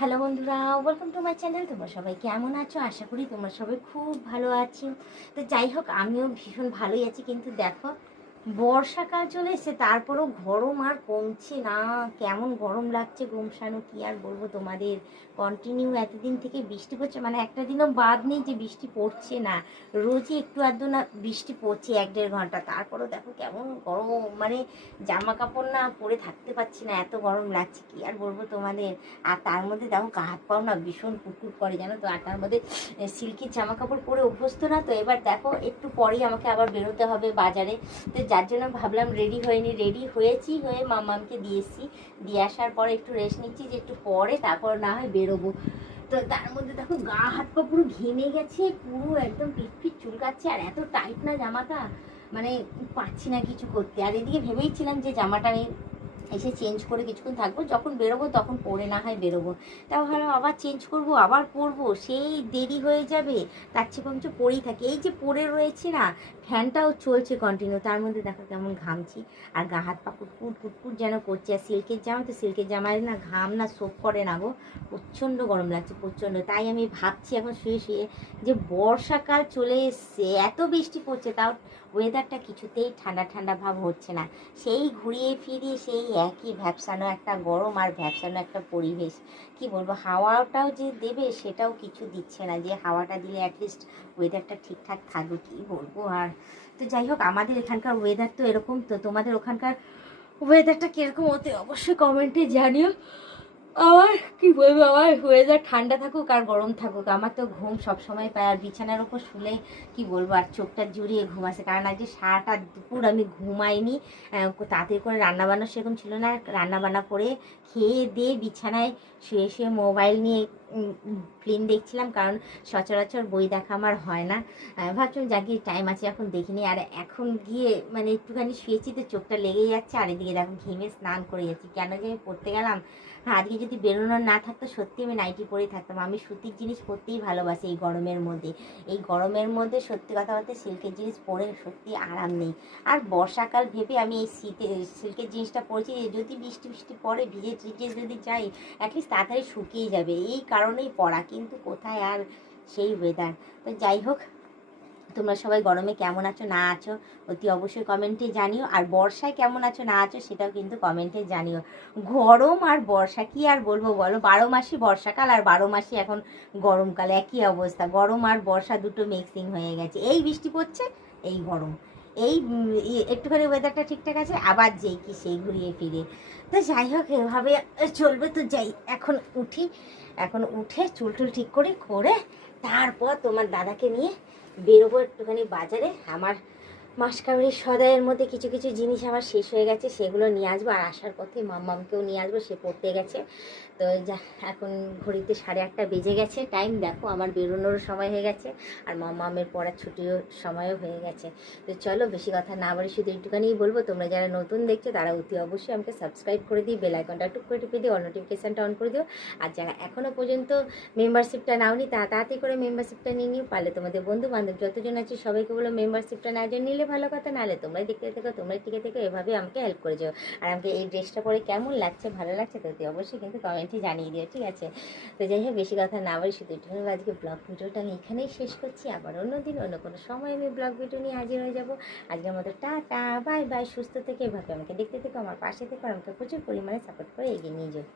Hello বন্ধুরা, welcome to my channel. তোমরা সবাই কেমন আছো? আশা করি তোমরা সবাই খুব ভালো আছো। তো যাই হোক, আমিও ভীষণ ভালোই আছি। কিন্তু দেখো, বর্ষাকাল চলে এসেছে, তারপরেও গরম আর কমছে না। কেমন গরম লাগছে গুমসানো, কি আর বলবো তোমাদের। কন্টিনিউ এতদিন থেকে বৃষ্টি পড়ছে, মানে একটা দিনও বাদ নেই যে বৃষ্টি পড়ছে না। রোজই একটু আধটু না বৃষ্টি পড়ছে, 1-1.5 ঘন্টা। তারপরেও দেখো কেমন গরম, মানে জামা কাপড় না পরে থাকতে পারছি না, এত গরম লাগছে। কি আর বলবো তোমাদের। আর তার মধ্যে দেখো গা হাত পাও না ভীষণ কুটকুট করে, জানো তো। আর তার মধ্যে সিল্কির জামা কাপড় পরে অভ্যস্ত না তো। এবার দেখো একটু পরেই আমাকে আবার বেরোতে হবে বাজারে। তো যার জন্য ভাবলাম রেডি হয়নি, রেডি হয়েছি, হয়ে মামামকে দিয়ে এসেছি। দিয়ে আসার পরে একটু রেস্ট নিচ্ছি, যে একটু পরে তারপর না হয় বেরোবো। তো তার মধ্যে দেখো গা হাত পা পুরো ঘেমে গেছে, পুরো একদম পিঠ পিঠ চুলকাচ্ছে। আর এত টাইট না জামাটা, মানে পাচ্ছি না কিছু করতে। আর এদিকে ভেবেইছিলাম যে জামাটা আমি এসে চেঞ্জ করে কিছুক্ষণ থাকবো, যখন বেরোবো তখন পরে না হয় বেরোবো। তাও ভালো, আবার চেঞ্জ করব আবার পরবো, সেই দেরি হয়ে যাবে। তার চেয়ে কমছে পরেই থাকি। এই যে পরে রয়েছে না, ফ্যানটাও চলছে কন্টিনিউ, তার মধ্যে দেখো কেমন ঘামছি। আর গা হাত পা কুটকুট কুটকুট যেন করছে। আর সিল্কের জামা তো, সিল্কের জামায় না ঘাম না সোপ করে না গো। প্রচণ্ড গরম লাগছে, প্রচণ্ড। তাই আমি ভাবছি এখন শুয়ে শুয়ে যে বর্ষাকাল চলে এসছে, এত বৃষ্টি পড়ছে, তাও ওয়েদারটা কিছুতেই ঠান্ডা ঠান্ডা ভাব হচ্ছে না। সেই ঘুরিয়ে ফিরিয়ে সেই একই ভ্যাপসানো একটা গরম আর ভ্যাপসানো একটা পরিবেশ। কি বলবো, হাওয়াটাও যে দেবে সেটাও কিছু দিচ্ছে না, যে হাওয়াটা দিলে অ্যাটলিস্ট ওয়েদারটা ঠিকঠাক থাকবে। কি বলবো আর। তো যাই হোক, আমাদের এখানকার ওয়েদার তো এরকম। তো তোমাদের ওখানকার ওয়েদারটা কীরকম হতে অবশ্যই কমেন্টে জানিও। আমার কি বলবো, আমার ওয়েদার ঠান্ডা থাকুক আর গরম থাকুক, আমার তো ঘুম সবসময় পায়। আর বিছানার ওপর শুলে কি বলবো, আর চোখটা জুড়িয়ে ঘুম আসে। কারণ আজকে সারাটা দুপুর আমি ঘুমাইনি। তাড়াতাড়ি করে রান্নাবান্না সেরকম ছিল না। রান্নাবান্না করে খেয়ে দিয়ে বিছানায় শুয়ে শুয়ে মোবাইল নিয়ে ফিল্ম দেখছিলাম। কারণ সচরাচর বই দেখা আমার হয় না। ভাবছিলাম যাকে টাইম আছে এখন দেখিনি। আর এখন গিয়ে মানে একটুখানি শুয়েছি তো চোখটা লেগে যাচ্ছে। আর এদিকে দেখো ঘেমে স্নান করে যাচ্ছি। কেন যে আমি পড়তে গেলাম। হ্যাঁ, আজকে যদি বেরোনোর না থাকতো সত্যি আমি নাইটি পরেই থাকতাম। আমি সুতির জিনিস পরতেই ভালোবাসি এই গরমের মধ্যে। এই গরমের মধ্যে সত্যি কথা বলতে সিল্কের জিনিস পরে সত্যি আরাম নেই। আর বর্ষাকাল ভেবে আমি এই সিল্কের জিনিসটা পরেছি, যে যদি বৃষ্টি বৃষ্টি পরে ভিজে টিজে যদি যাই অ্যাটলিস্ট তাড়াতাড়ি শুকিয়ে যাবে, এই কারণেই পরা। কিন্তু কোথায় আর সেই ওয়েদার। তো যাই হোক, তোমরা সবাই গরমে কেমন আছো না আছো অতি অবশ্যই কমেন্টে জানিও। আর বর্ষায় কেমন আছো না আছো সেটাও কিন্তু কমেন্টে জানিও। গরম আর বর্ষা কি আর বলবো বলো, 12 মাসই বর্ষাকাল আর 12 মাসই এখন গরমকাল, একই অবস্থা। গরম আর বর্ষা দুটো মিক্সিং হয়ে গেছে। এই বৃষ্টি পড়ছে, এই গরম। এই একটুখানি ওয়েদারটা ঠিকঠাক আছে, আবার যেই কি সেই ঘুরিয়ে ফিরে। তো যাই হোক, এভাবে চলবে। তো যাই, এখন উঠি। এখন উঠে চুল টুল ঠিক করে করে তারপর তোমার দাদাকে নিয়ে বেরোবো একটুখানি বাজারে। আমার মাসকাবাড়ির সদাইয়ের মধ্যে কিছু কিছু জিনিস আমার শেষ হয়ে গেছে, সেগুলো নিয়ে আসবো। আর আসার পথে মাম্মামকেও নিয়ে আসবো, সে পড়তে গেছে। তো যা, এখন ঘড়িতে 8:30 বেজে গেছে টাইম। দেখো আমার বেরোনোরও সময় হয়ে গেছে, আর মাম্মামের পড়ার ছুটিও সময়ও হয়ে গেছে। তো চলো বেশি কথা না বলে শুধু একটুখানি বলবো, তোমরা যারা নতুন দেখছো তারা অতি অবশ্যই আমাকে সাবস্ক্রাইব করে দিই, বেল আইকনটা টুক করে টিপে দিও, অল নোটিফিকেশানটা অন করে দিও। আর যারা এখনও পর্যন্ত মেম্বারশিপটা নাওনি তারা তাড়াতাড়ি করে মেম্বারশিপটা নিয়ে নিও। পারলে তোমাদের বন্ধু বান্ধব যতজন আছে সবাইকে বলো মেম্বারশিপটা না জন্য নিলে ভালো কথা, নাহলে তোমরাই দেখতে থেকো, তোমরাই টিকে থেকো, এভাবে আমাকে হেল্প করে যাও। আর আমাকে এই ড্রেসটা পরে কেমন লাগছে, ভালো লাগছে তো অবশ্যই কিন্তু কমেন্টে জানিয়ে দিও, ঠিক আছে? তো যাই হোক, বেশি কথা না বলি শুধু একটু আজকে ব্লগ ভিডিওটা আমি এখানেই শেষ করছি। আবার অন্যদিন অন্য কোনো সময় আমি ব্লগ ভিডিও নিয়ে হাজির হয়ে যাবো। আজকের মতো টাটা, বাই বাই। সুস্থ থেকে এভাবে আমাকে দেখতে থেকো, আমার পাশে থেকো, আমাকে প্রচুর পরিমাণে সাপোর্ট করে এগিয়ে নিয়ে যাও।